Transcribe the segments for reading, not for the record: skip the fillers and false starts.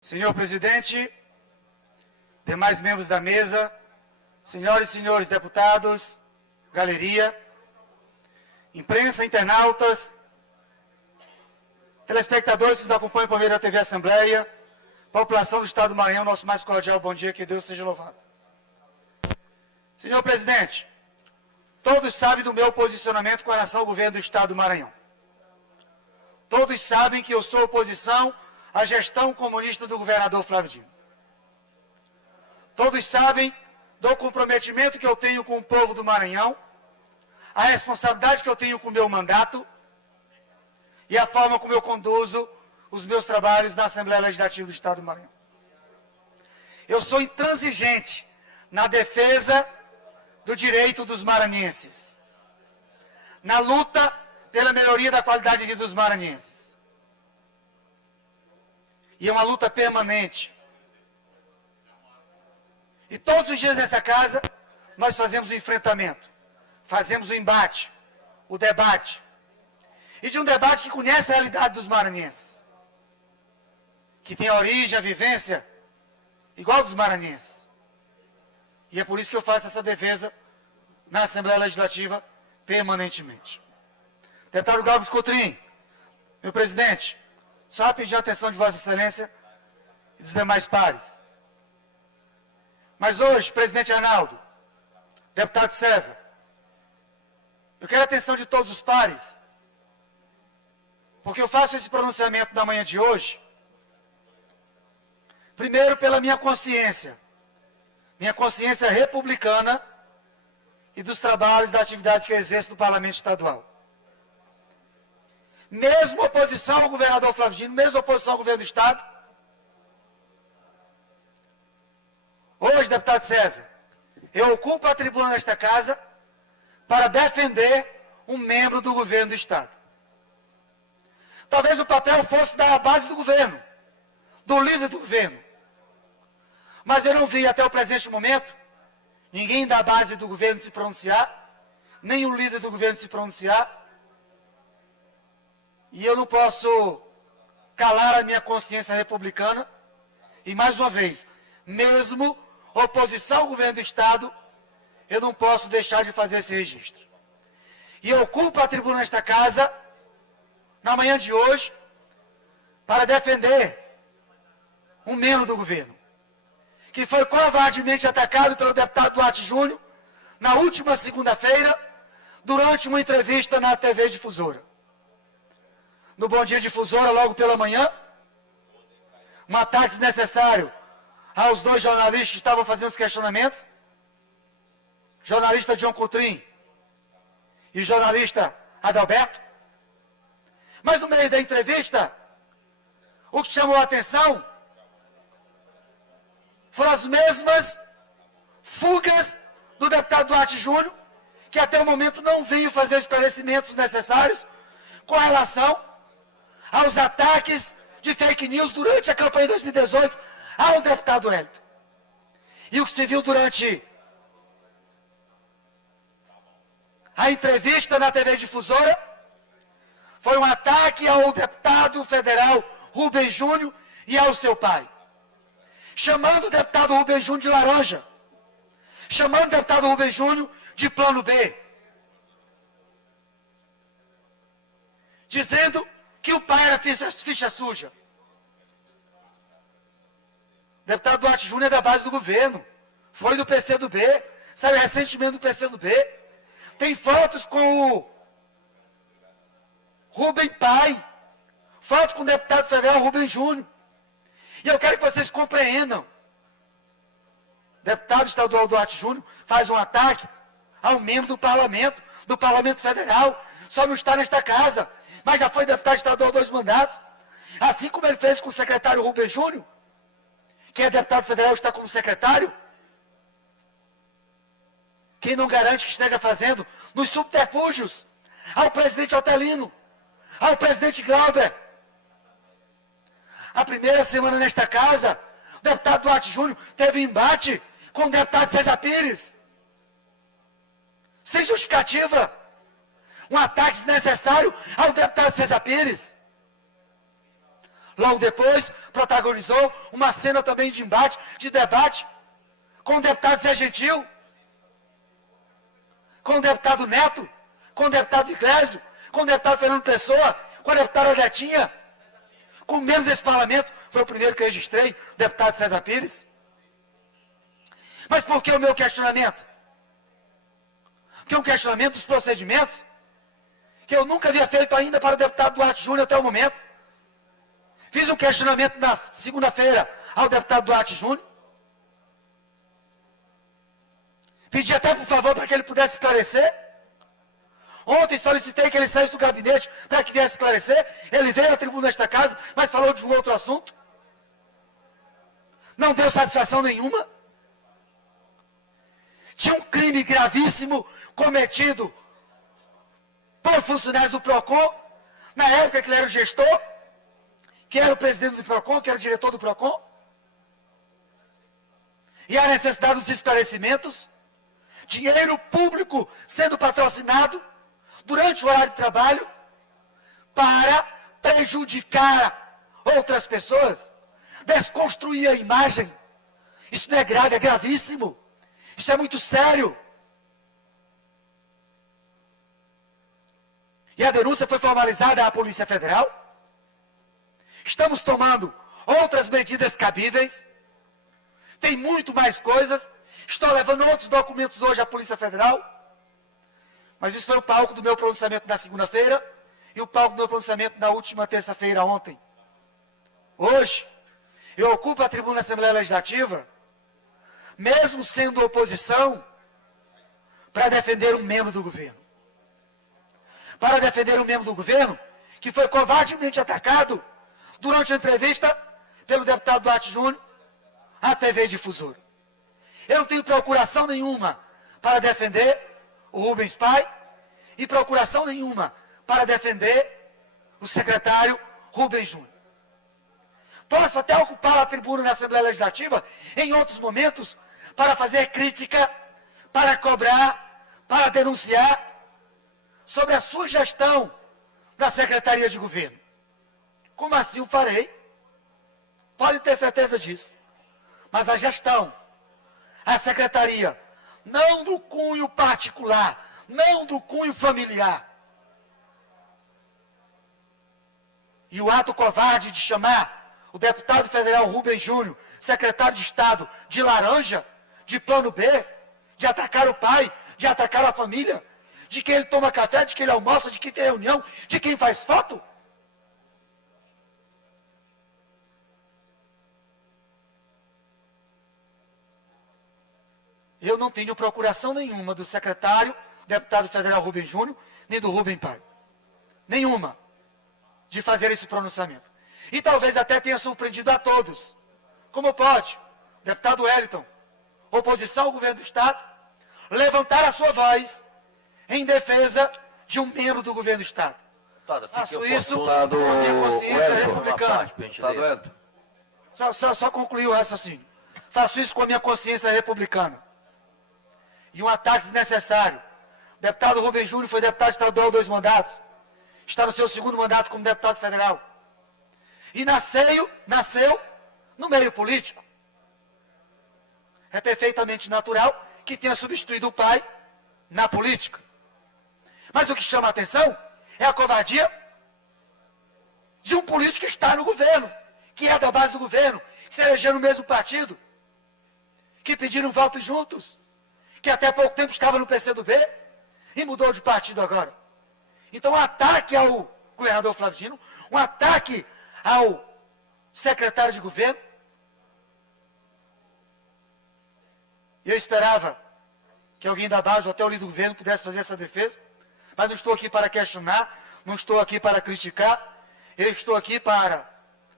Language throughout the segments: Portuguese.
Senhor presidente, demais membros da mesa, senhoras e senhores deputados, galeria, imprensa, internautas, telespectadores que nos acompanham por meio da TV Assembleia, população do Estado do Maranhão, nosso mais cordial bom dia, que Deus seja louvado. Senhor presidente, todos sabem do meu posicionamento com relação ao governo do Estado do Maranhão. Todos sabem que eu sou oposição à gestão comunista do governador Flávio Dino. Todos sabem do comprometimento que eu tenho com o povo do Maranhão, a responsabilidade que eu tenho com o meu mandato e a forma como eu conduzo os meus trabalhos na Assembleia Legislativa do Estado do Maranhão. Eu sou intransigente na defesa do direito dos maranhenses, na luta pela melhoria da qualidade de vida dos maranhenses. E é uma luta permanente. E todos os dias nessa casa, nós fazemos o enfrentamento, fazemos o embate, o debate. E de um debate que conhece a realidade dos maranhenses, que tem a origem, a vivência, igual dos maranhenses. E é por isso que eu faço essa defesa na Assembleia Legislativa permanentemente. Deputado Glauber Coutrinho, meu presidente, só pedir a atenção de Vossa Excelência e dos demais pares. Mas hoje, presidente Arnaldo, deputado César, eu quero a atenção de todos os pares, porque eu faço esse pronunciamento na manhã de hoje, primeiro pela minha consciência republicana e dos trabalhos, das atividades que eu exerço no Parlamento Estadual. Mesmo oposição ao governador Flávio Dino, mesmo oposição ao governo do Estado, hoje, deputado César, eu ocupo a tribuna desta casa para defender um membro do governo do Estado. Talvez o papel fosse da base do governo, do líder do governo. Mas eu não vi até o presente momento ninguém da base do governo se pronunciar, nem o líder do governo se pronunciar. E eu não posso calar a minha consciência republicana. E mais uma vez, mesmo oposição ao governo do Estado, eu não posso deixar de fazer esse registro. E eu ocupo a tribuna desta casa, na manhã de hoje, para defender um membro do governo, que foi covardemente atacado pelo deputado Duarte Júnior, na última segunda-feira, durante uma entrevista na TV Difusora. No Bom Dia Difusora, logo pela manhã, um ataque desnecessário aos dois jornalistas que estavam fazendo os questionamentos, jornalista John Coutrinho e jornalista Adalberto. Mas no meio da entrevista, o que chamou a atenção foram as mesmas fugas do deputado Duarte Júnior, que até o momento não veio fazer esclarecimentos necessários com relação aos ataques de fake news durante a campanha de 2018 ao deputado Wellington. E o que se viu durante a entrevista na TV Difusora foi um ataque ao deputado federal Rubem Júnior e ao seu pai, chamando o deputado Rubem Júnior de laranja, chamando o deputado Rubem Júnior de plano B, dizendo que o pai era ficha suja. O deputado Duarte Júnior é da base do governo, foi do PCdoB, saiu recentemente do PCdoB, tem fotos com o Rubem pai, foto com o deputado federal Rubem Júnior. E eu quero que vocês compreendam. O deputado estadual Duarte Júnior faz um ataque ao membro do Parlamento Federal, só não está nesta casa, mas já foi deputado estadual 2 mandatos, assim como ele fez com o secretário Rubem Júnior, que é deputado federal e está como secretário. Quem não garante que esteja fazendo nos subterfúgios ao presidente Otelino, ao presidente Glauber. A primeira semana nesta casa, o deputado Duarte Júnior teve embate com o deputado César Pires, sem justificativa. Um ataque desnecessário ao deputado César Pires. Logo depois, protagonizou uma cena também de embate, de debate, com o deputado Zé Gentil, com o deputado Neto, com o deputado Iglesias, com o deputado Fernando Pessoa, com a deputada Netinha, com membros desse parlamento, foi o primeiro que eu registrei, o deputado César Pires. Mas por que o meu questionamento? Porque é um questionamento dos procedimentos que eu nunca havia feito ainda para o deputado Duarte Júnior até o momento. Fiz um questionamento na segunda-feira ao deputado Duarte Júnior. Pedi até, por favor, para que ele pudesse esclarecer. Ontem solicitei que ele saísse do gabinete para que viesse esclarecer. Ele veio à tribuna desta casa, mas falou de um outro assunto. Não deu satisfação nenhuma. Tinha um crime gravíssimo cometido por funcionários do PROCON, na época que ele era o gestor, que era o presidente do PROCON, que era o diretor do PROCON. E a necessidade dos esclarecimentos, dinheiro público sendo patrocinado durante o horário de trabalho para prejudicar outras pessoas, desconstruir a imagem. Isso não é grave, é gravíssimo. Isso é muito sério. E a denúncia foi formalizada à Polícia Federal. Estamos tomando outras medidas cabíveis. Tem muito mais coisas. Estou levando outros documentos hoje à Polícia Federal. Mas isso foi o palco do meu pronunciamento na segunda-feira e o palco do meu pronunciamento na última terça-feira, ontem. Hoje, eu ocupo a tribuna da Assembleia Legislativa, mesmo sendo oposição, para defender um membro do governo. Para defender um membro do governo que foi covardemente atacado durante a entrevista pelo deputado Duarte Júnior à TV Difusora. Eu não tenho procuração nenhuma para defender o Rubens Pai e procuração nenhuma para defender o secretário Rubens Júnior. Posso até ocupar a tribuna na Assembleia Legislativa em outros momentos para fazer crítica, para cobrar, para denunciar sobre a sua gestão da Secretaria de Governo. Como assim o farei? Pode ter certeza disso. Mas a gestão, a Secretaria, não do cunho particular, não do cunho familiar. E o ato covarde de chamar o deputado federal Rubens Júnior, secretário de Estado, de laranja, de plano B, de atacar o pai, de atacar a família, de quem ele toma café, de quem ele almoça, de quem tem reunião, de quem faz foto. Eu não tenho procuração nenhuma do secretário, deputado federal Rubens Júnior, nem do Rubem Pai. Nenhuma de fazer esse pronunciamento. E talvez até tenha surpreendido a todos. Como pode, deputado Wellington, oposição ao governo do Estado, levantar a sua voz em defesa de um membro do governo do Estado? Faço isso com a minha consciência republicana. Só concluir o raciocínio. Faço isso com a minha consciência republicana. E um ataque desnecessário. O deputado Rubens Júnior foi deputado estadual 2 mandatos. Está no seu 2º mandato como deputado federal. E nasceu no meio político. É perfeitamente natural que tenha substituído o pai na política. Mas o que chama a atenção é a covardia de um político que está no governo, que é da base do governo, que se elegeu no mesmo partido, que pediram votos juntos, que até pouco tempo estava no PCdoB e mudou de partido agora. Então, um ataque ao governador Flávio Dino, um ataque ao secretário de governo. Eu esperava que alguém da base ou até o líder do governo pudesse fazer essa defesa, mas não estou aqui para questionar, não estou aqui para criticar, eu estou aqui para,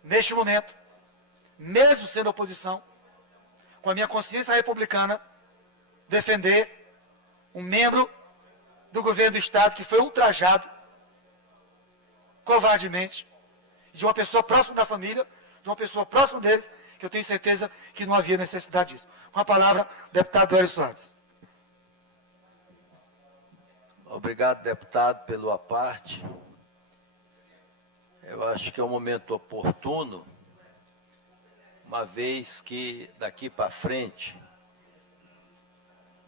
neste momento, mesmo sendo oposição, com a minha consciência republicana, defender um membro do governo do Estado que foi ultrajado, covardemente, de uma pessoa próxima da família, de uma pessoa próxima deles, que eu tenho certeza que não havia necessidade disso. Com a palavra, deputado Hélio Soares. Obrigado, deputado, pela parte. Eu acho que é um momento oportuno, uma vez que daqui para frente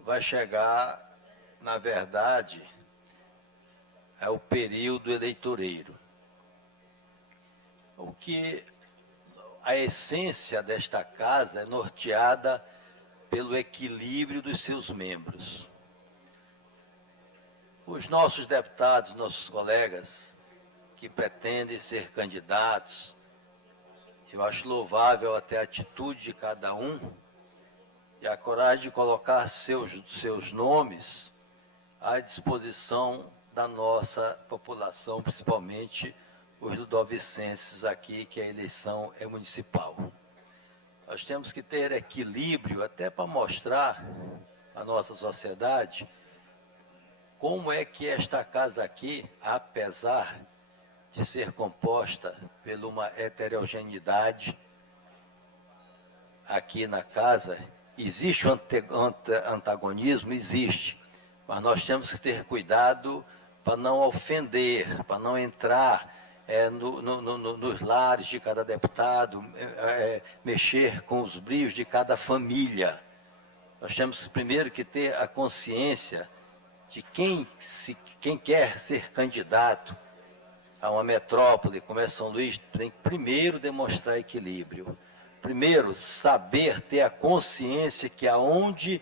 vai chegar, na verdade, é o período eleitoreiro. O que a essência desta casa é norteada pelo equilíbrio dos seus membros. Os nossos deputados, nossos colegas que pretendem ser candidatos, eu acho louvável até a atitude de cada um e a coragem de colocar seus nomes à disposição da nossa população, principalmente os ludovicenses aqui, que a eleição é municipal. Nós temos que ter equilíbrio até para mostrar à nossa sociedade como é que esta casa aqui, apesar de ser composta por uma heterogeneidade, aqui na casa, existe um antagonismo? Existe, mas nós temos que ter cuidado para não ofender, para não entrar nos lares de cada deputado, mexer com os brios de cada família. Nós temos primeiro que ter a consciência de quem quer ser candidato a uma metrópole como é São Luís, tem que primeiro demonstrar equilíbrio. Primeiro, saber ter a consciência que aonde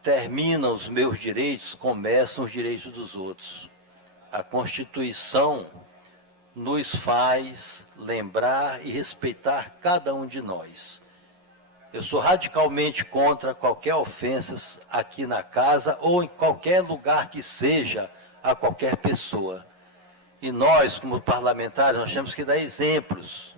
terminam os meus direitos, começam os direitos dos outros. A Constituição nos faz lembrar e respeitar cada um de nós. Eu sou radicalmente contra qualquer ofensa aqui na casa ou em qualquer lugar que seja a qualquer pessoa. E nós, como parlamentares, nós temos que dar exemplos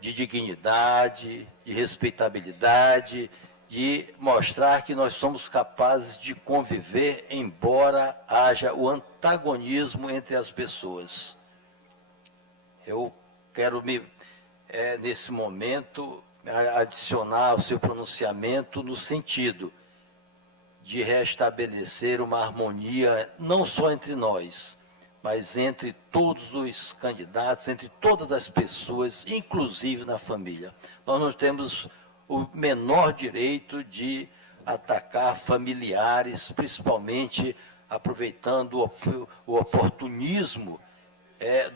de dignidade, de respeitabilidade, de mostrar que nós somos capazes de conviver, embora haja o antagonismo entre as pessoas. Eu quero nesse momento, adicionar ao seu pronunciamento no sentido de restabelecer uma harmonia, não só entre nós, mas entre todos os candidatos, entre todas as pessoas, inclusive na família. Nós não temos o menor direito de atacar familiares, principalmente aproveitando o oportunismo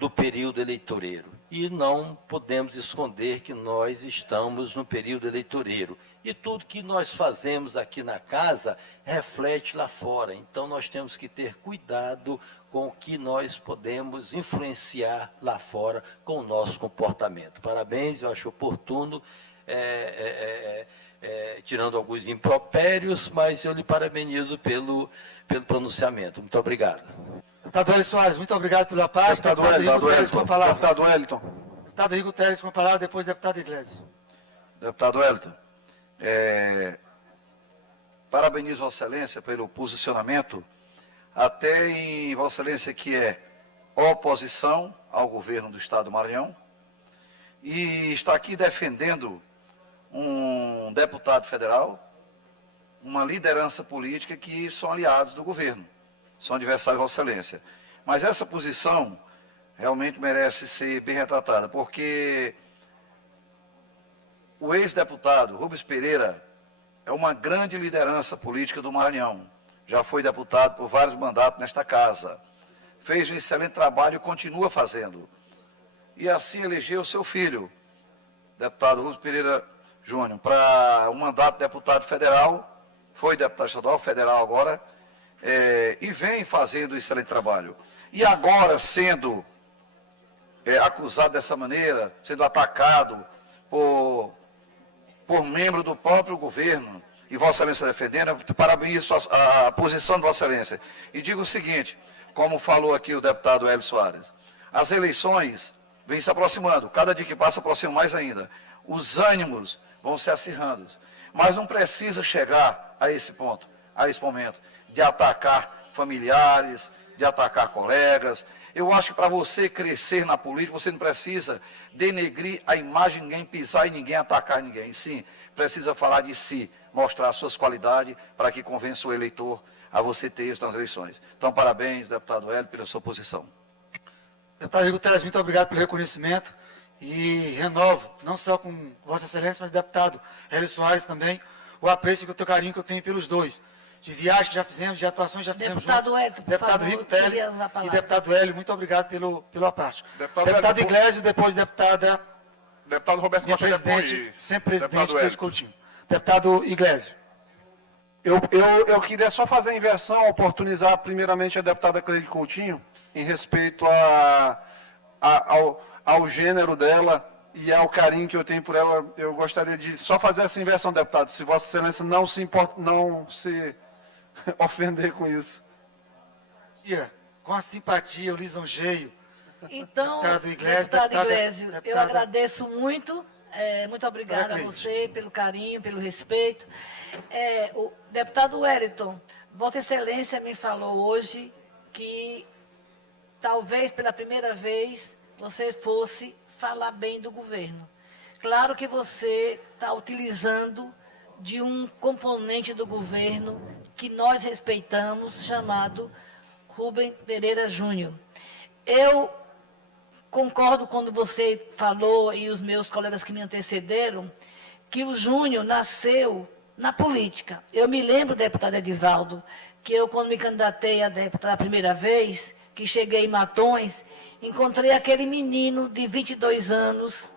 do período eleitoreiro. E não podemos esconder que nós estamos no período eleitoreiro. E tudo que nós fazemos aqui na casa reflete lá fora. Então, nós temos que ter cuidado com o que nós podemos influenciar lá fora com o nosso comportamento. Parabéns, eu acho oportuno, tirando alguns impropérios, mas eu lhe parabenizo pelo pronunciamento. Muito obrigado. Deputado Hélio Soares, muito obrigado pela paz. Deputado Wellington. Deputado Rigo Teles com a palavra, depois deputado Iglesias. Deputado Wellington, parabenizo Vossa Excelência pelo posicionamento, até em Vossa Excelência que é oposição ao governo do Estado do Maranhão, e está aqui defendendo um deputado federal, uma liderança política que são aliados do governo, são adversários de Vossa Excelência. Mas essa posição realmente merece ser bem retratada, porque o ex-deputado Rubens Pereira é uma grande liderança política do Maranhão. Já foi deputado por vários mandatos nesta casa. Fez um excelente trabalho e continua fazendo. E assim elegeu seu filho, deputado Rubens Pereira Júnior, para um mandato de deputado federal, foi deputado estadual, federal agora, e vem fazendo um excelente trabalho. E agora, sendo acusado dessa maneira, sendo atacado por membro do próprio governo, e Vossa Excelência defendendo, eu parabenizo a posição de Vossa Excelência. E digo o seguinte, como falou aqui o deputado Hélio Soares, as eleições vêm se aproximando, cada dia que passa aproxima mais ainda. Os ânimos vão se acirrando, mas não precisa chegar a esse ponto, a esse momento, de atacar familiares, de atacar colegas. Eu acho que para você crescer na política, você não precisa denegrir a imagem de ninguém, pisar em ninguém, atacar ninguém. Sim, precisa falar de si, mostrar as suas qualidades para que convença o eleitor a você ter isso nas eleições. Então, parabéns, deputado Hélio, pela sua posição. Deputado Rigo Teles, muito obrigado pelo reconhecimento e renovo, não só com Vossa Excelência, mas deputado Hélio Soares também, o apreço e o teu carinho que eu tenho pelos dois. De viagem que já fizemos, de atuações que já fizemos Deputado juntos. Hélio, por Deputado favor, Rigo Teles queria usar a e palavra. deputado Hélio, muito obrigado pela parte. Deputado Hélio, Iglesias, depois deputada, Deputado Roberto minha Costa presidente, depois. sempre presidente, Deputado Cleide Hélio. Coutinho. Deputado Iglesias. Eu queria só fazer a inversão, oportunizar primeiramente a deputada Cleide Coutinho, em respeito ao gênero dela e ao carinho que eu tenho por ela. Eu gostaria de só fazer essa inversão, deputado, se Vossa Excelência não se ofender com isso. Com a simpatia, o lisonjeio. Então, Deputado Iglesias, deputado deputada- Iglesias, eu deputada- agradeço muito, muito obrigada a Cleide. você pelo carinho, pelo respeito. O deputado Wellington, Vossa Excelência me falou hoje que talvez pela primeira vez você fosse falar bem do governo. Claro que você está utilizando de um componente do governo que nós respeitamos, chamado Rubem Pereira Júnior. Eu concordo quando você falou, e os meus colegas que me antecederam, que o Júnior nasceu na política. Eu me lembro, deputado Edivaldo, que eu, quando me candidatei a deputado a primeira vez, que cheguei em Matões, encontrei aquele menino de 22 anos,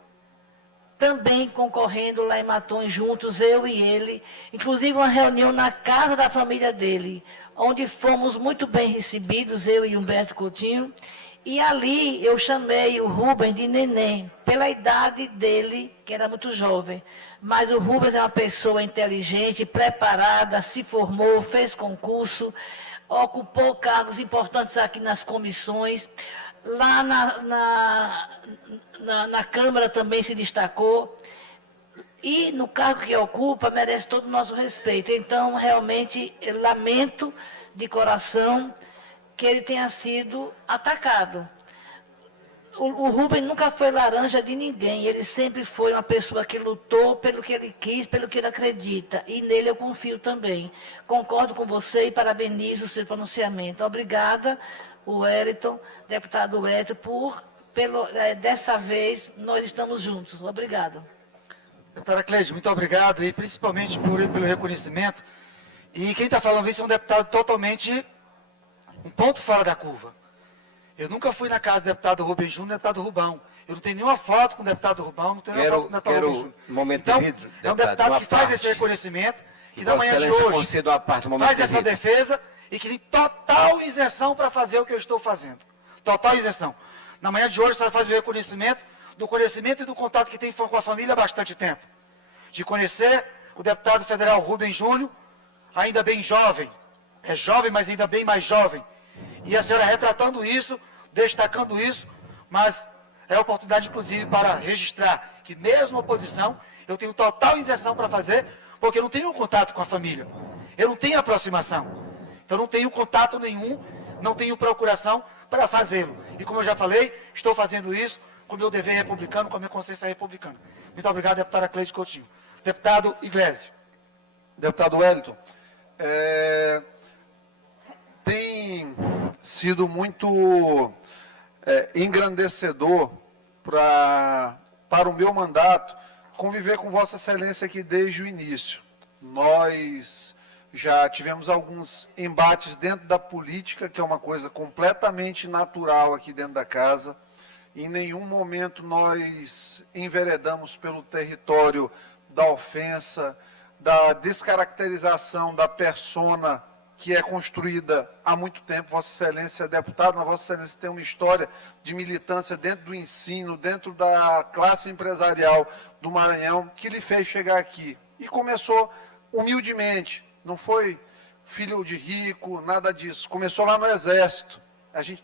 também concorrendo lá em Matões, juntos, eu e ele, inclusive uma reunião na casa da família dele, onde fomos muito bem recebidos, eu e Humberto Coutinho, e ali eu chamei o Rubens de neném, pela idade dele, que era muito jovem. Mas o Rubens é uma pessoa inteligente, preparada, se formou, fez concurso, ocupou cargos importantes aqui nas comissões. Lá na Câmara também se destacou. E no cargo que ocupa, merece todo o nosso respeito. Então, realmente, eu lamento de coração que ele tenha sido atacado. O Rubem nunca foi laranja de ninguém, ele sempre foi uma pessoa que lutou pelo que ele quis, pelo que ele acredita, e nele eu confio também. Concordo com você e parabenizo o seu pronunciamento. Obrigada, o Wellington, deputado Wellington, dessa vez nós estamos juntos. Obrigado. Deputada Cleide, muito obrigado, e principalmente pelo reconhecimento. E quem está falando isso é um deputado totalmente, um ponto fora da curva. Eu nunca fui na casa do deputado Rubem Júnior, deputado Rubão. Eu não tenho nenhuma foto com o deputado Rubão, não tenho nenhuma foto com o deputado Rubem Júnior. Momento Então, devido, é um deputado, deputado uma que faz parte. esse reconhecimento, que Que da Vossa manhã de Excelência hoje conceda uma parte, um momento faz essa devido. defesa e que tem total isenção para fazer o que eu estou fazendo. Total isenção. Na manhã de hoje, a senhora faz o reconhecimento do conhecimento e do contato que tem com a família há bastante tempo. De conhecer o deputado federal Rubem Júnior, ainda bem jovem. É jovem, mas ainda bem mais jovem. E a senhora retratando isso, destacando isso, mas é a oportunidade, inclusive, para registrar que mesmo oposição, eu tenho total isenção para fazer, porque eu não tenho contato com a família. Eu não tenho aproximação. Então, não tenho contato nenhum, não tenho procuração para fazê-lo. E como eu já falei, estou fazendo isso com o meu dever republicano, com a minha consciência republicana. Muito obrigado, deputada Cleide Coutinho. Deputado Iglesias. Deputado Wellington, tem sido muito engrandecedor para o meu mandato conviver com Vossa Excelência aqui desde o início. Nós já tivemos alguns embates dentro da política, que é uma coisa completamente natural aqui dentro da casa. Em nenhum momento nós enveredamos pelo território da ofensa, da descaracterização da persona que é construída há muito tempo. Vossa Excelência é deputado, mas Vossa Excelência tem uma história de militância dentro do ensino, dentro da classe empresarial do Maranhão, que lhe fez chegar aqui. E começou humildemente, não foi filho de rico, nada disso. Começou lá no Exército.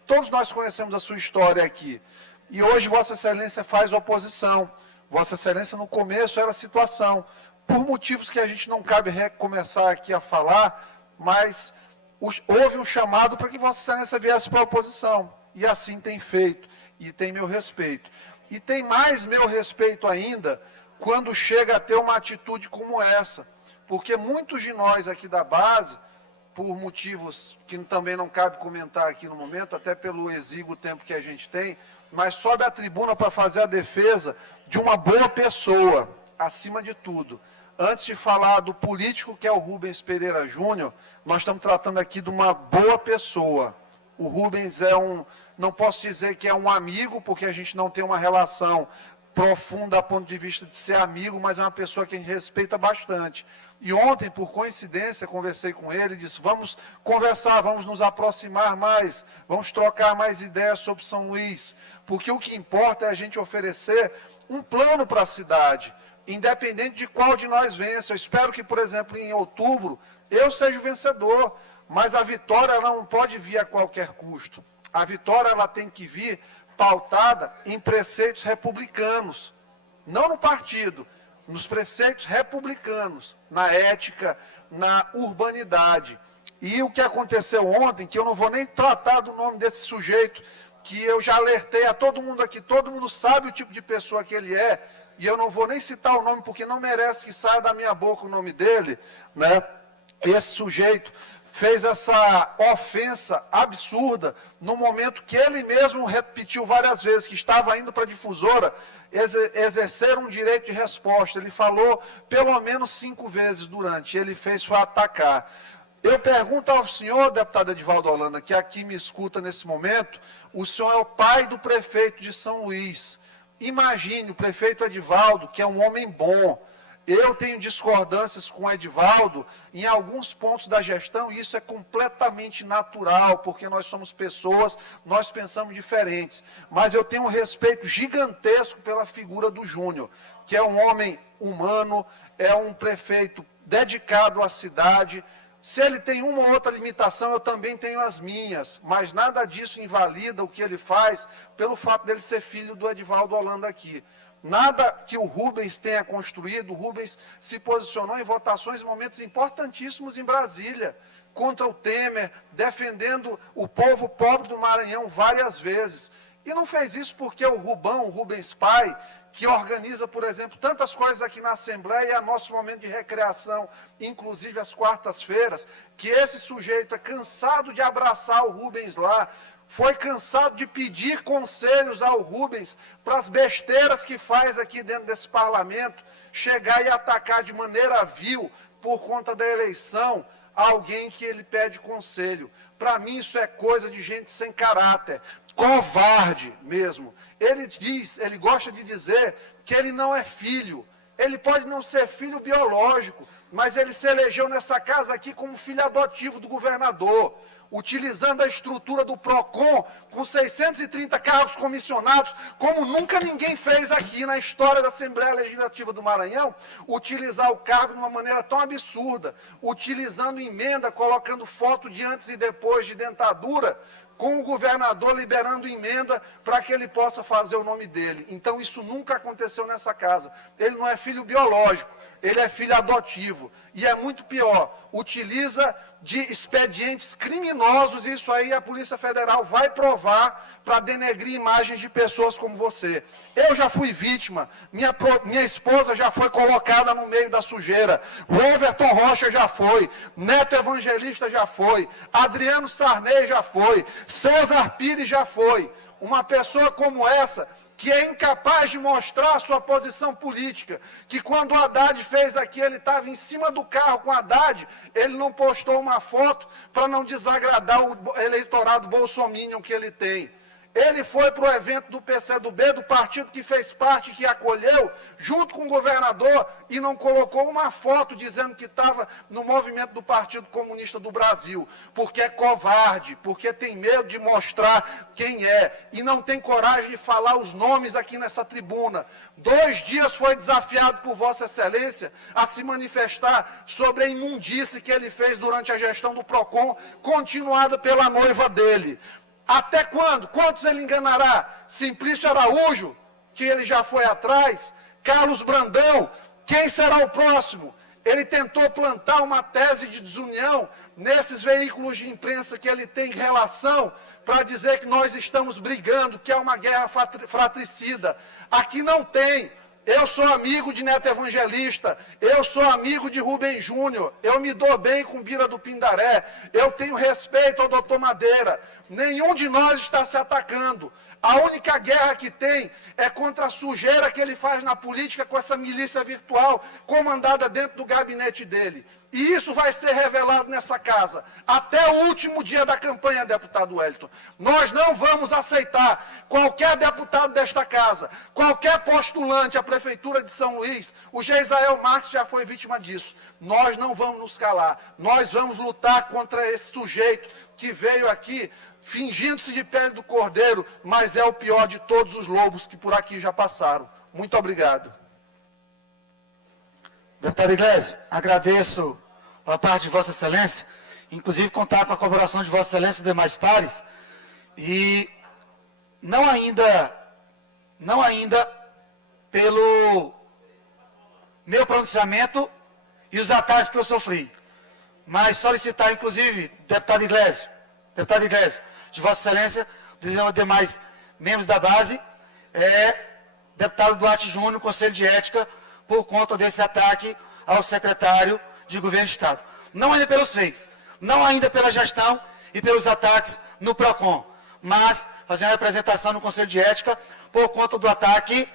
Todos nós conhecemos a sua história aqui. E hoje Vossa Excelência faz oposição. Vossa Excelência, no começo, era situação. Por motivos que a gente não cabe recomeçar aqui a falar, mas houve um chamado para que Vossa Excelência viesse para a oposição. E assim tem feito. E tem meu respeito. E tem mais meu respeito ainda quando chega a ter uma atitude como essa. Porque muitos de nós aqui da base por motivos que também não cabe comentar aqui no momento, até pelo exíguo tempo que a gente tem, mas sobe à tribuna para fazer a defesa de uma boa pessoa, acima de tudo. Antes de falar do político, que é o Rubens Pereira Júnior, nós estamos tratando aqui de uma boa pessoa. O Rubens não posso dizer que é um amigo, porque a gente não tem uma relação profunda a ponto de vista de ser amigo, mas é uma pessoa que a gente respeita bastante. E ontem, por coincidência, conversei com ele e disse, vamos conversar, vamos nos aproximar mais, vamos trocar mais ideias sobre São Luís, porque o que importa é a gente oferecer um plano para a cidade, independente de qual de nós vença. Eu espero que, por exemplo, em outubro, eu seja o vencedor, mas a vitória ela não pode vir a qualquer custo. A vitória ela tem que vir pautada em preceitos republicanos, não no partido, nos preceitos republicanos, na ética, na urbanidade. E o que aconteceu ontem, que eu não vou nem tratar do nome desse sujeito, que eu já alertei a todo mundo aqui, todo mundo sabe o tipo de pessoa que ele é, e eu não vou nem citar o nome, porque não merece que saia da minha boca o nome dele, né? Esse sujeito fez essa ofensa absurda no momento que ele mesmo repetiu várias vezes, que estava indo para a difusora exercer um direito de resposta. Ele falou pelo menos 5 vezes durante, ele fez foi atacar. Eu pergunto ao senhor, deputado Edivaldo Holanda, que aqui me escuta nesse momento, o senhor é o pai do prefeito de São Luís. Imagine, o prefeito Edivaldo, que é um homem bom. Eu tenho discordâncias com o Edivaldo em alguns pontos da gestão, e isso é completamente natural, porque nós somos pessoas, nós pensamos diferentes. Mas eu tenho um respeito gigantesco pela figura do Júnior, que é um homem humano, é um prefeito dedicado à cidade. Se ele tem uma ou outra limitação, eu também tenho as minhas, mas nada disso invalida o que ele faz pelo fato dele ser filho do Edivaldo Holanda aqui. Nada que o Rubens tenha construído, o Rubens se posicionou em votações em momentos importantíssimos em Brasília, contra o Temer, defendendo o povo pobre do Maranhão várias vezes. E não fez isso porque o Rubens pai, que organiza, por exemplo, tantas coisas aqui na Assembleia, é nosso momento de recreação, inclusive às quartas-feiras, que esse sujeito é cansado de abraçar o Rubens lá, foi cansado de pedir conselhos ao Rubens para as besteiras que faz aqui dentro desse parlamento, chegar e atacar de maneira vil, por conta da eleição, alguém que ele pede conselho. Para mim isso é coisa de gente sem caráter, covarde mesmo. Ele gosta de dizer que ele não é filho. Ele pode não ser filho biológico, mas ele se elegeu nessa casa aqui como filho adotivo do governador, utilizando a estrutura do PROCON, com 630 cargos comissionados, como nunca ninguém fez aqui na história da Assembleia Legislativa do Maranhão, utilizar o cargo de uma maneira tão absurda, utilizando emenda, colocando foto de antes e depois de dentadura, com o governador liberando emenda para que ele possa fazer o nome dele. Então isso nunca aconteceu nessa casa. Ele não é filho biológico, ele é filho adotivo. E é muito pior, utiliza de expedientes criminosos, e isso aí a Polícia Federal vai provar para denegrir imagens de pessoas como você. Eu já fui vítima, minha esposa já foi colocada no meio da sujeira, o Everton Rocha já foi, Neto Evangelista já foi, Adriano Sarney já foi, César Pires já foi. Uma pessoa como essa, que é incapaz de mostrar a sua posição política, que quando o Haddad fez aqui, ele estava em cima do carro com o Haddad, ele não postou uma foto para não desagradar o eleitorado bolsominion que ele tem. Ele foi para o evento do PCdoB, do partido que fez parte, que acolheu, junto com o governador, e não colocou uma foto dizendo que estava no movimento do Partido Comunista do Brasil, porque é covarde, porque tem medo de mostrar quem é, e não tem coragem de falar os nomes aqui nessa tribuna. 2 dias foi desafiado por Vossa Excelência a se manifestar sobre a imundície que ele fez durante a gestão do PROCON, continuada pela noiva dele. Até quando? Quantos ele enganará? Simplício Araújo, que ele já foi atrás, Carlos Brandão, quem será o próximo? Ele tentou plantar uma tese de desunião nesses veículos de imprensa que ele tem relação para dizer que nós estamos brigando, que é uma guerra fratricida. Aqui não tem. Eu sou amigo de Neto Evangelista, eu sou amigo de Rubem Júnior, eu me dou bem com Bira do Pindaré, eu tenho respeito ao doutor Madeira. Nenhum de nós está se atacando. A única guerra que tem é contra a sujeira que ele faz na política com essa milícia virtual comandada dentro do gabinete dele. E isso vai ser revelado nessa casa, até o último dia da campanha, deputado Wellington. Nós não vamos aceitar qualquer deputado desta casa, qualquer postulante à Prefeitura de São Luís, o Geisael Marques já foi vítima disso. Nós não vamos nos calar, nós vamos lutar contra esse sujeito que veio aqui fingindo-se de pele do cordeiro, mas é o pior de todos os lobos que por aqui já passaram. Muito obrigado. Deputado Iglesias, agradeço a parte de Vossa Excelência, inclusive contar com a colaboração de Vossa Excelência e dos demais pares, e não ainda pelo meu pronunciamento e os ataques que eu sofri, mas solicitar, inclusive, deputado Iglesias, de Vossa Excelência, dos demais membros da base, deputado Duarte Júnior, Conselho de Ética, por conta desse ataque ao secretário de Governo de Estado. Não ainda pelos fakes, não ainda pela gestão e pelos ataques no PROCON, mas fazer uma representação no Conselho de Ética por conta do ataque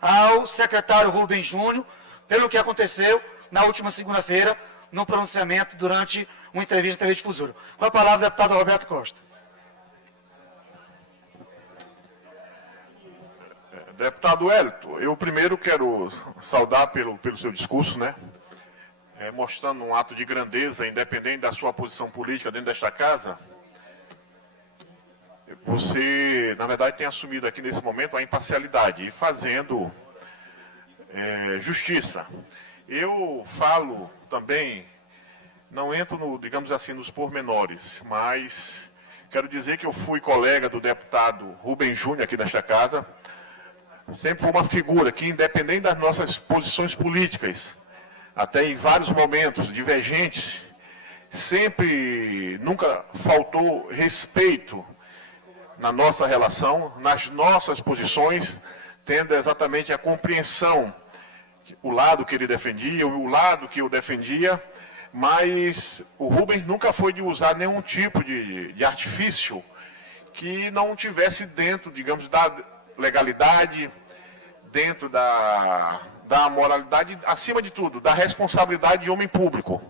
ao secretário Rubem Júnior, pelo que aconteceu na última segunda-feira, no pronunciamento durante uma entrevista na TV Difusora. Com a palavra, deputado Roberto Costa. Deputado Wellington, eu primeiro quero saudar pelo seu discurso, né? Mostrando um ato de grandeza, independente da sua posição política dentro desta casa. Você, na verdade, tem assumido aqui nesse momento a imparcialidade e fazendo justiça. Eu falo também, não entro, digamos assim, nos pormenores, mas quero dizer que eu fui colega do deputado Rubem Júnior aqui desta casa. Sempre foi uma figura que, independente das nossas posições políticas, até em vários momentos divergentes, sempre, nunca faltou respeito na nossa relação, nas nossas posições, tendo exatamente a compreensão, o lado que ele defendia, o lado que eu defendia, mas o Rubens nunca foi de usar nenhum tipo de artifício que não tivesse dentro, digamos, da legalidade, dentro da moralidade, acima de tudo, da responsabilidade de homem público.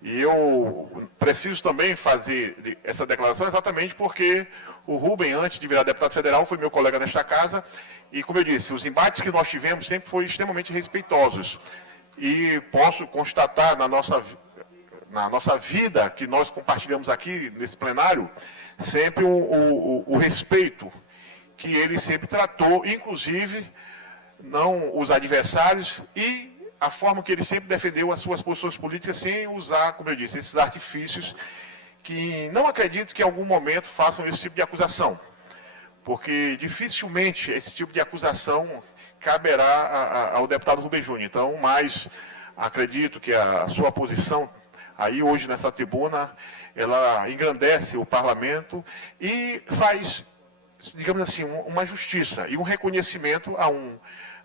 E eu preciso também fazer essa declaração exatamente porque o Rubem, antes de virar deputado federal, foi meu colega nesta casa, e, como eu disse, os embates que nós tivemos sempre foram extremamente respeitosos. E posso constatar na nossa vida, que nós compartilhamos aqui nesse plenário, sempre o respeito que ele sempre tratou, inclusive não os adversários, e a forma que ele sempre defendeu as suas posições políticas sem usar, como eu disse, esses artifícios que não acredito que em algum momento façam esse tipo de acusação, porque dificilmente esse tipo de acusação caberá ao deputado Rubem Júnior. Então, mas acredito que a sua posição aí hoje nessa tribuna, ela engrandece o parlamento e faz, digamos assim, uma justiça e um reconhecimento a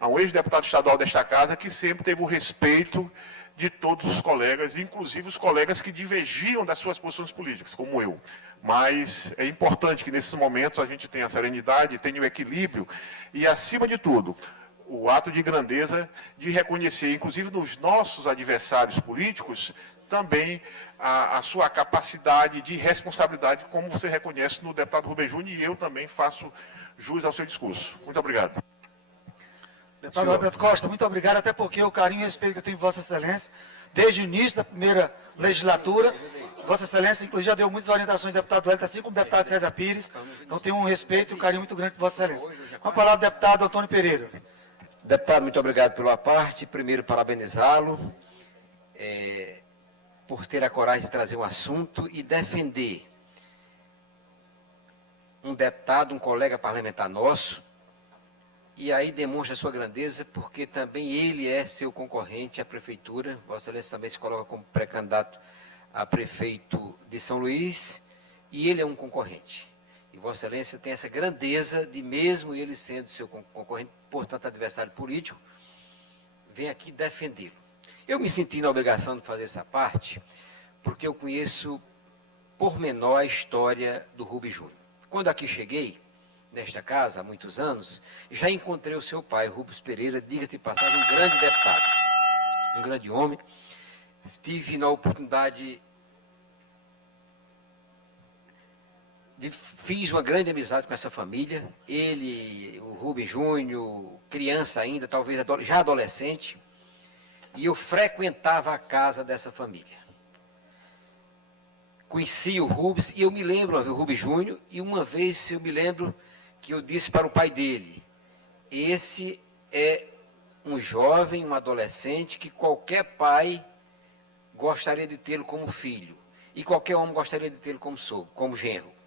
um ex-deputado estadual desta casa que sempre teve o respeito de todos os colegas, inclusive os colegas que divergiam das suas posições políticas, como eu. Mas é importante que nesses momentos a gente tenha a serenidade, tenha o equilíbrio e, acima de tudo, o ato de grandeza de reconhecer, inclusive nos nossos adversários políticos, também a sua capacidade de responsabilidade, como você reconhece no deputado Rubem Júnior, e eu também faço jus ao seu discurso. Muito obrigado. Deputado Roberto Costa, muito obrigado, até porque o carinho e o respeito que eu tenho por Vossa Excelência, desde o início da primeira legislatura, Vossa Excelência, inclusive, já deu muitas orientações do deputado Wellington, assim como do deputado César Pires, então tenho um respeito e um carinho muito grande por Vossa Excelência. Com a palavra, deputado Antônio Pereira. Deputado, muito obrigado pela parte. Primeiro, parabenizá-lo por ter a coragem de trazer um assunto e defender um deputado, um colega parlamentar nosso, e aí demonstra a sua grandeza, porque também ele é seu concorrente à prefeitura. Vossa Excelência também se coloca como pré-candidato a prefeito de São Luís, e ele é um concorrente. E Vossa Excelência tem essa grandeza de, mesmo ele sendo seu concorrente, portanto adversário político, venho aqui defendê-lo. Eu me senti na obrigação de fazer essa parte, porque eu conheço por menor a história do Rubem Júnior. Quando aqui cheguei, nesta casa, há muitos anos, já encontrei o seu pai, Rubens Pereira, diga-se de passagem, um grande deputado, um grande homem. Tive na oportunidade fiz uma grande amizade com essa família, ele, o Rubem Júnior, criança ainda, talvez já adolescente, e eu frequentava a casa dessa família. Conheci o Rubens, e eu me lembro, o Rubem Júnior, e uma vez eu me lembro que eu disse para o pai dele, esse é um jovem, um adolescente, que qualquer pai gostaria de tê-lo como filho, e qualquer homem gostaria de tê-lo como genro.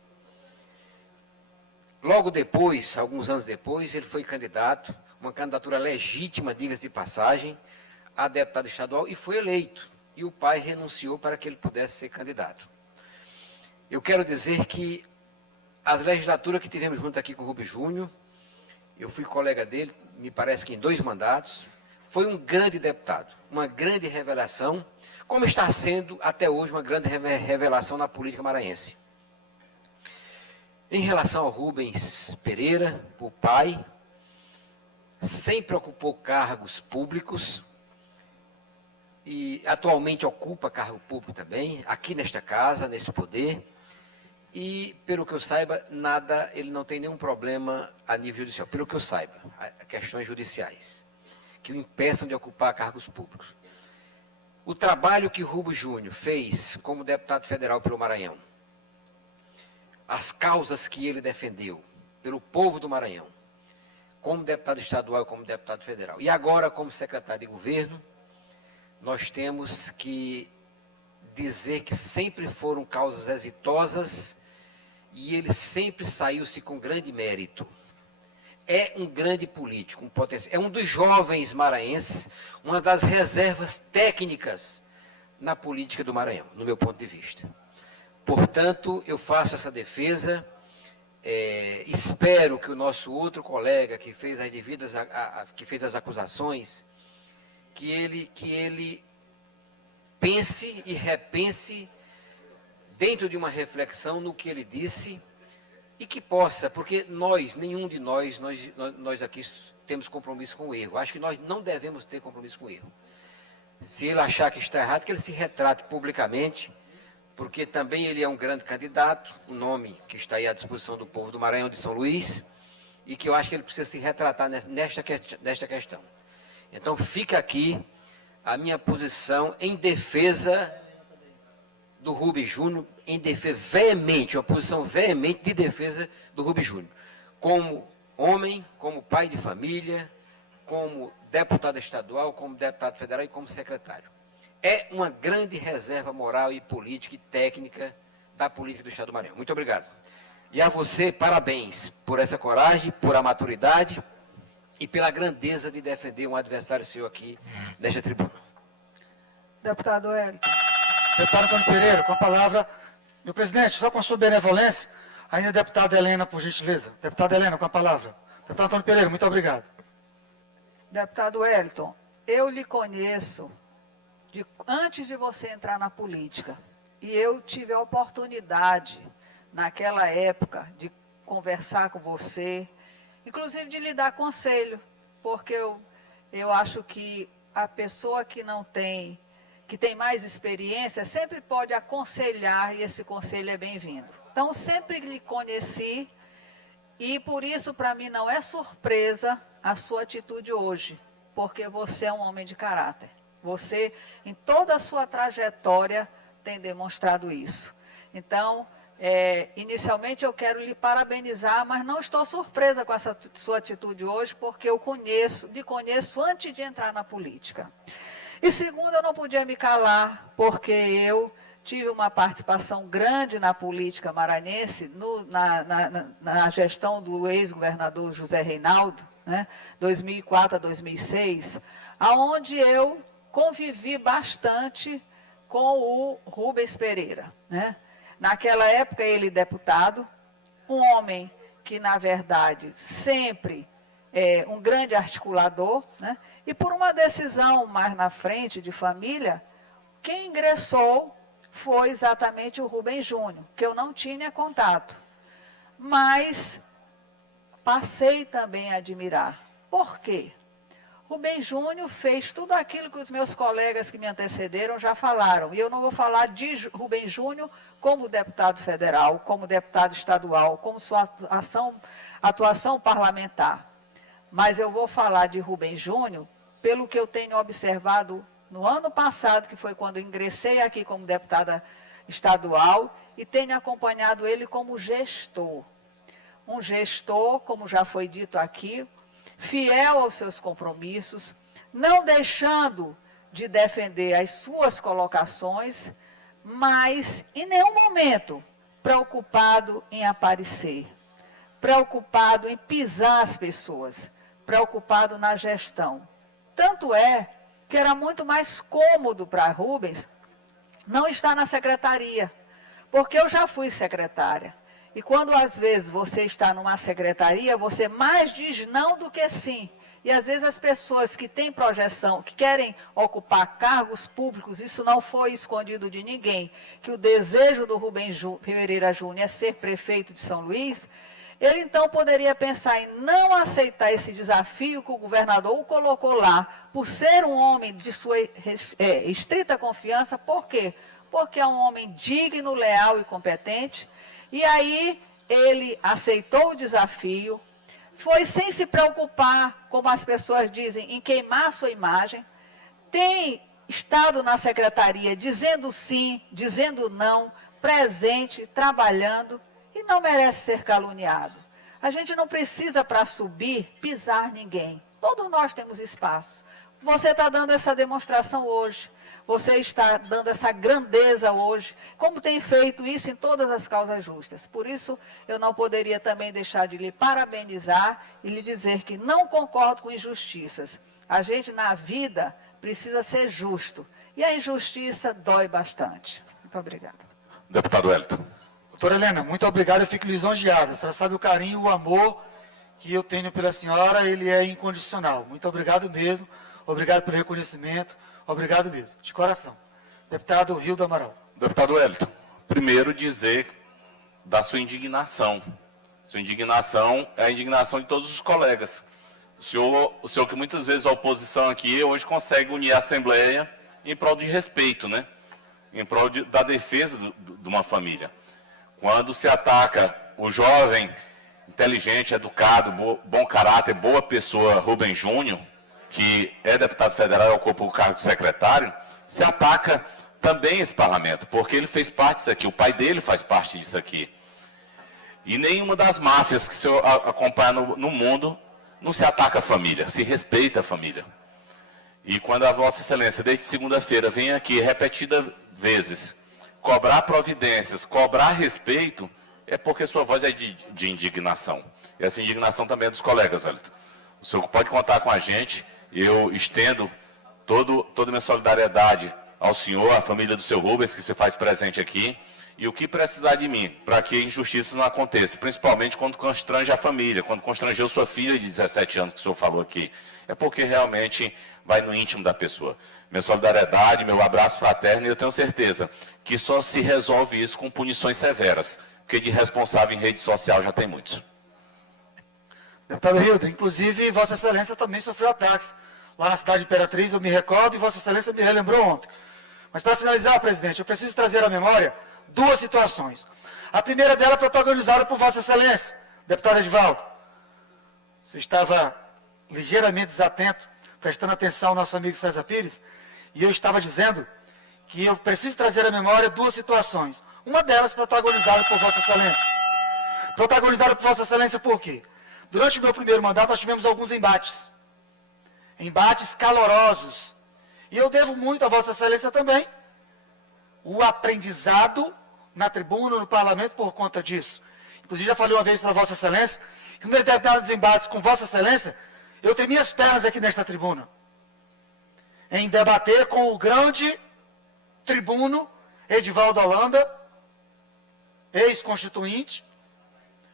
Logo depois, alguns anos depois, ele foi candidato, uma candidatura legítima, diga-se de passagem, a deputado estadual e foi eleito. E o pai renunciou para que ele pudesse ser candidato. Eu quero dizer que as legislaturas que tivemos junto aqui com o Rubem Júnior, eu fui colega dele, me parece que em 2 mandatos, foi um grande deputado, uma grande revelação, como está sendo até hoje uma grande revelação na política maranhense. Em relação ao Rubens Pereira, o pai, sempre ocupou cargos públicos e atualmente ocupa cargo público também, aqui nesta casa, nesse poder. E, pelo que eu saiba, ele não tem nenhum problema a nível judicial, pelo que eu saiba, questões judiciais, que o impeçam de ocupar cargos públicos. O trabalho que Rubem Júnior fez como deputado federal pelo Maranhão, as causas que ele defendeu pelo povo do Maranhão, como deputado estadual e como deputado federal, e agora como secretário de governo, nós temos que dizer que sempre foram causas exitosas e ele sempre saiu-se com grande mérito. É um grande político, um potencial, é um dos jovens maranhenses, uma das reservas técnicas na política do Maranhão, no meu ponto de vista. Portanto, eu faço essa defesa, espero que o nosso outro colega que fez as devidas, que fez as acusações, que ele pense e repense dentro de uma reflexão no que ele disse e que possa, porque nenhum de nós aqui temos compromisso com o erro. Acho que nós não devemos ter compromisso com o erro. Se ele achar que está errado, que ele se retrate publicamente, porque também ele é um grande candidato, um nome que está aí à disposição do povo do Maranhão de São Luís, e que eu acho que ele precisa se retratar nesta questão. Então, fica aqui a minha posição em defesa do Rubem Júnior, em defesa veemente, uma posição veemente de defesa do Rubem Júnior, como homem, como pai de família, como deputado estadual, como deputado federal e como secretário. É uma grande reserva moral e política e técnica da política do Estado do Maranhão. Muito obrigado. E a você, parabéns por essa coragem, por a maturidade e pela grandeza de defender um adversário seu aqui nesta tribuna. Deputado Wellington. Deputado Antônio Pereira, com a palavra. Meu presidente, só com a sua benevolência, ainda a deputada Helena, por gentileza. Deputada Helena, com a palavra. Deputado Antônio Pereira, muito obrigado. Deputado Wellington, eu lhe conheço antes de você entrar na política. E eu tive a oportunidade, naquela época, de conversar com você, inclusive de lhe dar conselho, porque eu acho que a pessoa que tem mais experiência, sempre pode aconselhar, e esse conselho é bem-vindo. Então, sempre lhe conheci, e por isso, para mim, não é surpresa a sua atitude hoje, porque você é um homem de caráter. Você, em toda a sua trajetória, tem demonstrado isso. Então, inicialmente eu quero lhe parabenizar, mas não estou surpresa com essa sua atitude hoje, porque lhe conheço antes de entrar na política. E segundo, eu não podia me calar, porque eu tive uma participação grande na política maranhense, na gestão do ex-governador José Reinaldo, 2004 a 2006, aonde eu convivi bastante com o Rubens Pereira. Naquela época, ele deputado, um homem que, na verdade, sempre é um grande articulador, E por uma decisão mais na frente de família, quem ingressou foi exatamente o Rubem Júnior, que eu não tinha contato. Mas passei também a admirar. Por quê? Rubem Júnior fez tudo aquilo que os meus colegas que me antecederam já falaram. E eu não vou falar de Rubem Júnior como deputado federal, como deputado estadual, como sua atuação parlamentar. Mas eu vou falar de Rubem Júnior pelo que eu tenho observado no ano passado, que foi quando ingressei aqui como deputada estadual, e tenho acompanhado ele como gestor. Um gestor, como já foi dito aqui, fiel aos seus compromissos, não deixando de defender as suas colocações, mas em nenhum momento preocupado em aparecer, preocupado em pisar as pessoas, preocupado na gestão. Tanto é que era muito mais cômodo para Rubens não estar na secretaria, porque eu já fui secretária. E quando às vezes você está numa secretaria, você mais diz não do que sim. E às vezes as pessoas que têm projeção, que querem ocupar cargos públicos, isso não foi escondido de ninguém, que o desejo do Rubem Pereira Júnior é ser prefeito de São Luís, ele então poderia pensar em não aceitar esse desafio que o governador o colocou lá, por ser um homem de sua estrita confiança. Por quê? Porque é um homem digno, leal e competente. E aí ele aceitou o desafio, foi sem se preocupar, como as pessoas dizem, em queimar sua imagem, tem estado na secretaria dizendo sim, dizendo não, presente, trabalhando, e não merece ser caluniado. A gente não precisa, para subir, pisar ninguém. Todos nós temos espaço. Você está dando essa demonstração hoje. Você está dando essa grandeza hoje, como tem feito isso em todas as causas justas. Por isso, eu não poderia também deixar de lhe parabenizar e lhe dizer que não concordo com injustiças. A gente, na vida, precisa ser justo. E a injustiça dói bastante. Muito obrigada. Deputado Wellington. Doutora Helena, muito obrigado, eu fico lisonjeado. A senhora sabe o carinho, o amor que eu tenho pela senhora, ele é incondicional. Muito obrigado mesmo, obrigado pelo reconhecimento. Obrigado mesmo, de coração. Deputado Rio do Amaral. Deputado Wellington, primeiro dizer da sua indignação. Sua indignação é a indignação de todos os colegas. O senhor que muitas vezes a oposição aqui hoje consegue unir a Assembleia em prol de respeito, né? Em prol da defesa de uma família. Quando se ataca o jovem, inteligente, educado, bom caráter, boa pessoa, Rubem Júnior, que é deputado federal e ocupa o cargo de secretário, se ataca também esse parlamento, porque ele fez parte disso aqui, o pai dele faz parte disso aqui. E nenhuma das máfias que o senhor acompanha no mundo não se ataca a família, se respeita a família. E quando a Vossa Excelência, desde segunda-feira, vem aqui repetidas vezes cobrar providências, cobrar respeito, é porque sua voz é de indignação. E essa indignação também é dos colegas, Wellington. O senhor pode contar com a gente. Eu estendo toda a minha solidariedade ao senhor, à família do seu Rubens, que se faz presente aqui, e o que precisar de mim, para que injustiças não aconteçam, principalmente quando constrange a família, quando constrangeu sua filha de 17 anos, que o senhor falou aqui, é porque realmente vai no íntimo da pessoa. Minha solidariedade, meu abraço fraterno, e eu tenho certeza que só se resolve isso com punições severas, porque de responsável em rede social já tem muitos. Deputado Hilton, inclusive, Vossa Excelência também sofreu ataques lá na cidade de Imperatriz, eu me recordo, e Vossa Excelência me relembrou ontem. Mas para finalizar, presidente, eu preciso trazer à memória duas situações. A primeira dela protagonizada por Vossa Excelência, deputado Edivaldo. Você estava ligeiramente desatento, prestando atenção ao nosso amigo César Pires, e eu estava dizendo que eu preciso trazer à memória duas situações. Uma delas protagonizada por Vossa Excelência. Protagonizada por Vossa Excelência por quê? Durante o meu primeiro mandato, nós tivemos alguns embates. Embates calorosos. E eu devo muito a Vossa Excelência também o aprendizado na tribuna, no parlamento, por conta disso. Inclusive, já falei uma vez para Vossa Excelência, que em determinados embates com Vossa Excelência, eu tremia as pernas aqui nesta tribuna, em debater com o grande tribuno Edivaldo Holanda, ex-constituinte,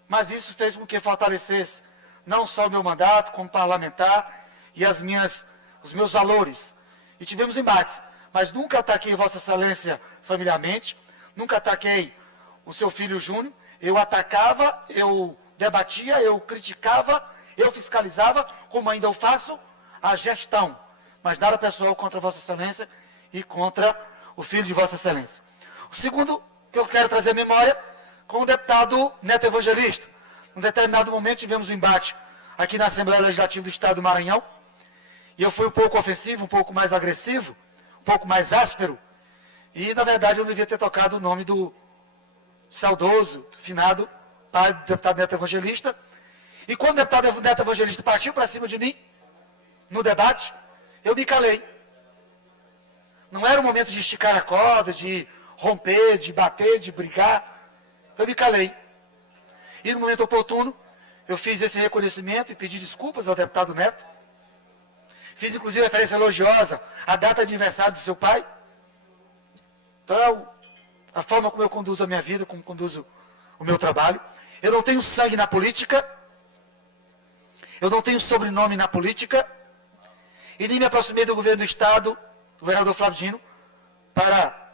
mas isso fez com que fortalecesse não só o meu mandato como parlamentar e os os meus valores. E tivemos embates, mas nunca ataquei Vossa Excelência familiarmente, nunca ataquei o seu filho Júnior. Eu atacava, eu debatia, eu criticava, eu fiscalizava, como ainda eu faço, a gestão. Mas nada pessoal contra Vossa Excelência e contra o filho de Vossa Excelência. O segundo que eu quero trazer à memória, com o deputado Neto Evangelista. Num determinado momento tivemos um embate aqui na Assembleia Legislativa do Estado do Maranhão, e eu fui um pouco ofensivo, um pouco mais agressivo, um pouco mais áspero, e na verdade eu não devia ter tocado o nome do saudoso, finado pai do deputado Neto Evangelista. E quando o deputado Neto Evangelista partiu para cima de mim, no debate, eu me calei. Não era o momento de esticar a corda, de romper, de bater, de brigar. Eu me calei. E no momento oportuno, eu fiz esse reconhecimento e pedi desculpas ao deputado Neto. Fiz inclusive referência elogiosa à data de aniversário do seu pai. Então, a forma como eu conduzo a minha vida, como conduzo o meu trabalho. Eu não tenho sangue na política. Eu não tenho sobrenome na política. E nem me aproximei do governo do Estado, do governador Flávio Dino, para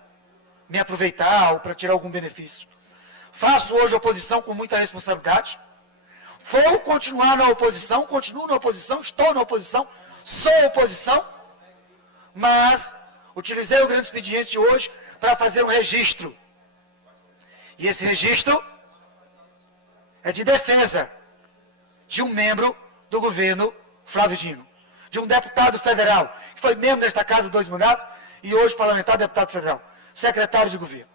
me aproveitar ou para tirar algum benefício. Faço hoje oposição com muita responsabilidade. Vou continuar na oposição, continuo na oposição, estou na oposição, sou oposição, mas utilizei o grande expediente hoje para fazer um registro. E esse registro é de defesa de um membro do governo Flávio Dino, de um deputado federal, que foi membro desta casa 2 mandatos e hoje parlamentar, deputado federal, secretário de governo.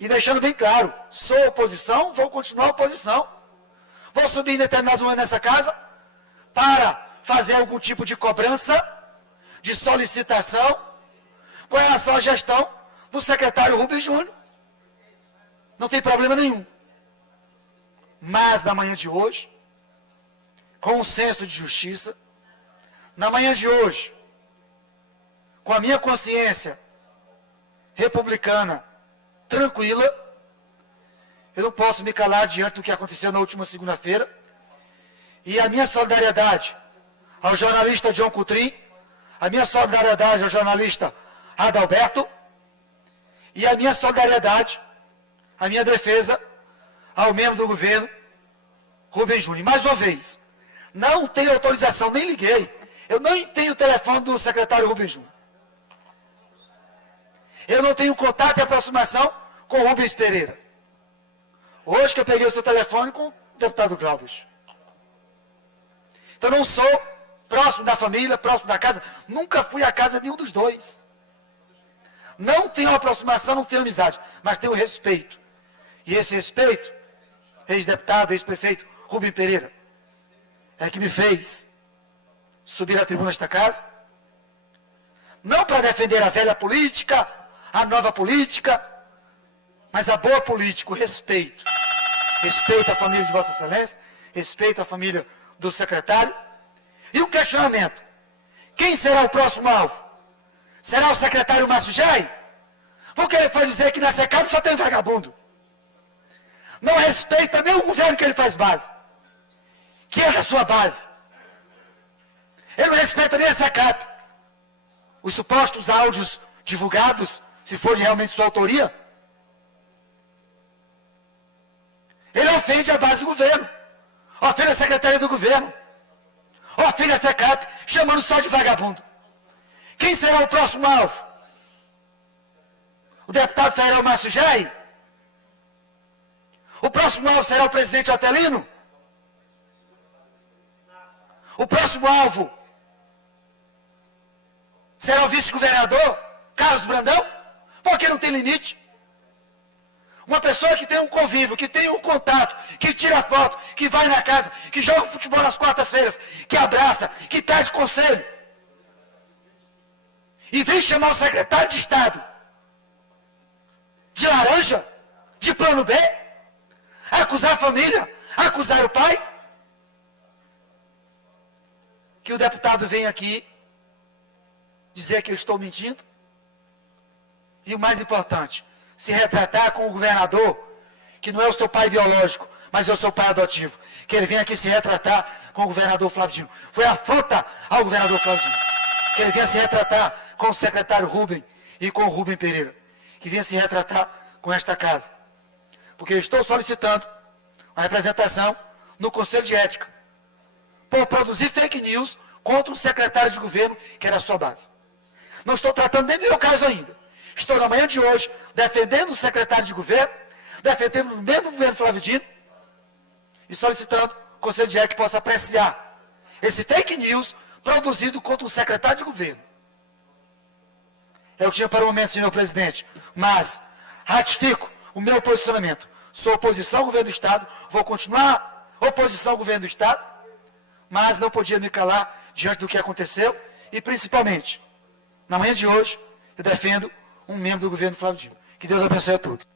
E deixando bem claro, sou oposição, vou continuar oposição. Vou subir em determinados momentos nessa casa para fazer algum tipo de cobrança, de solicitação, com relação à gestão do secretário Rubens Júnior. Não tem problema nenhum. Mas na manhã de hoje, com um senso de justiça, na manhã de hoje, com a minha consciência republicana tranquila, eu não posso me calar diante do que aconteceu na última segunda-feira. E a minha solidariedade ao jornalista John Coutrin, a minha solidariedade ao jornalista Adalberto, e a minha solidariedade, a minha defesa ao membro do governo, Rubens Júnior. Mais uma vez, não tenho autorização, nem liguei. Eu não tenho o telefone do secretário Rubens Júnior. Eu não tenho contato e aproximação com o Rubens Pereira. Hoje que eu peguei o seu telefone com o deputado Cláudio. Então não sou próximo da família, próximo da casa, nunca fui à casa de nenhum dos dois. Não tenho aproximação, não tenho amizade, mas tenho respeito. E esse respeito, ex-deputado, ex-prefeito Rubens Pereira, é que me fez subir à tribuna desta casa, não para defender a velha política, a nova política, mas a boa política, o respeito. Respeito à família de Vossa Excelência, respeito à família do secretário. E o questionamento: quem será o próximo alvo? Será o secretário Márcio Jair? Porque ele foi dizer que na SECAP só tem vagabundo. Não respeita nem o governo que ele faz base, que é da sua base. Ele não respeita nem a SECAP. Os supostos áudios divulgados, se forem realmente sua autoria, ele ofende a base do governo, ofende a secretaria do governo, ofende a SECAP, chamando só de vagabundo. Quem será o próximo alvo? O deputado federal Márcio Jair? O próximo alvo será o presidente Otelino? O próximo alvo será o vice-governador Carlos Brandão? Porque não tem limite. Uma pessoa que tem um convívio, que tem um contato, que tira foto, que vai na casa, que joga futebol nas quartas-feiras, que abraça, que pede conselho. E vem chamar o secretário de Estado de laranja, de plano B, acusar a família, acusar o pai. Que o deputado vem aqui dizer que eu estou mentindo. E o mais importante, se retratar com o governador, que não é o seu pai biológico, mas eu sou pai adotivo. Que ele venha aqui se retratar com o governador Flávio Dino. Foi afronta ao governador Flávio Dino. Que ele venha se retratar com o secretário Rubem e com o Rubem Pereira. Que venha se retratar com esta casa. Porque eu estou solicitando uma representação no Conselho de Ética por produzir fake news contra o secretário de governo, que era a sua base. Não estou tratando nem do meu caso ainda. Estou na manhã de hoje defendendo o secretário de governo, defendendo o mesmo governo Flávio Dino e solicitando o Conselho de Ética que possa apreciar esse fake news produzido contra o secretário de governo. É o que tinha para o momento, senhor presidente. Mas ratifico o meu posicionamento. Sou oposição ao governo do Estado, vou continuar oposição ao governo do Estado, mas não podia me calar diante do que aconteceu e, principalmente, na manhã de hoje, eu defendo um membro do governo Flávio Dino. Que Deus abençoe a todos.